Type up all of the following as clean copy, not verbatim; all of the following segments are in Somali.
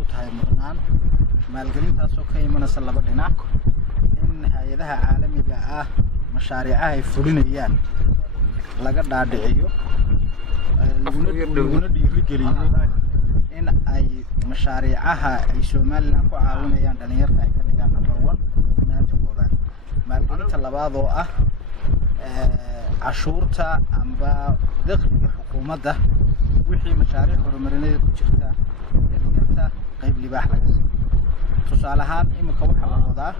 u tahay mudnaan maalgelintaasoo ka imanaysa laba dhinac in hay'adaha caalamiga ah mashaariicaha ay fulinayaan laga dhaadhiciyo laguna dhiirigeliyo in ay mashaariicaha ay Soomaaliland ku caawinayaan dhalinyarada ay ka dhigaan number 1 maalgelinta maalgelinta labaad oo ah cashuurta amba dakhliga xukuumadda wixii mashaariic horumarineed ku jirta dhalinyarta qayb libaax laga siiyo tusaale ahaan imika waxa la wadaa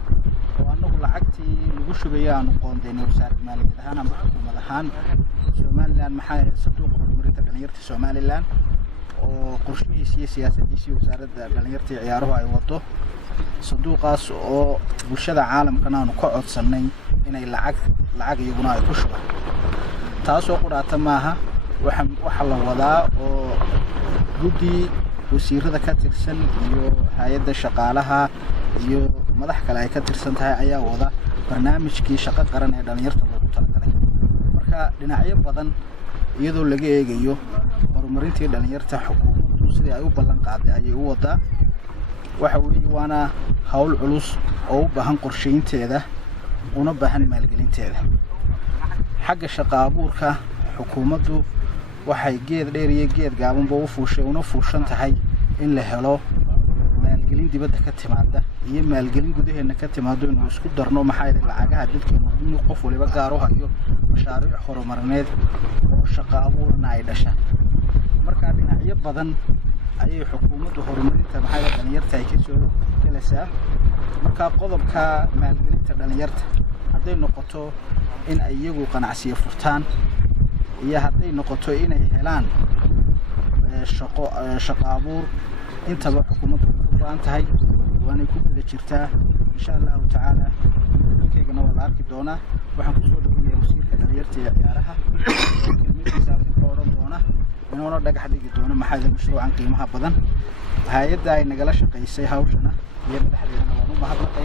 oo anagu lacagtii lagu shubayo aanu qoondeynay wasaaradda maaliyadda ahaan amba xukuumad ahaan Soomaaliland maxaa sanduuqa horumarinta dhalinyarta Soomaaliland oo qorshihiisa iyo siyaasaddiisa wasaaradda dhalinyarta ciyaaruhu ay wado sanduuqaas oo bulshada caalamkana aanu ka codsanay inay lacag iyaguna ay ku shubaan taasoo quraata maaha waxa la wadaa oo guddi wasiirada ka tirsan iyo hay'adda shaqaalaha iyo madax kale ay ka tirsan tahay ayaa wada barnaamijkii shaqo qaran ee dhalinyarta loogu talagalay marka dhinacyo badan iyadoo laga eegayo horumarintii dhalinyarta xukuumaddu sidii ay u ballan qaaday ayay u wadaa waxa weeye waana hawl culus oo u baahan qorsheynteeda una baahan maalgelinteeda xagga shaqo abuurka xukuumaddu waxay geed dheer iyo geed gaabanba u fuushan tahay in la helo maalgelin dibadda ka timaada iyo maalgelin gudaheena ka timaado inuu isku darno maxay lacagaha dadkeena in qof waliba gaar u hayo mashaariic horumarineed oo shaqo abuurna ay dhashaan marka dhinacyo badan ayay xukuumaddu horumarinta maxay dhalinyarta ay ka soo galaysaa marka qodobka maalgelinta dhalinyarta hadday noqoto in ay iyagu qanacsiyo furtaan iyo hadday noqoto inay helaan shaqo abuur intaba xukuumaddu ku baahan tahay waana ku guda jirtaa insha Allah ta'ala dalkeena waa la arki doonaa waxaan ku soo dhaweynayaa wasiirka dhalinyarta iyo ciyaaraha kelmadiisa ku oran doona inuu dhagax dhigi doono maxay mashruucan qiimaha badan hay'adda ay nagala shaqeysay hawshana iyo madaxdeena waa u mahadnaqayaa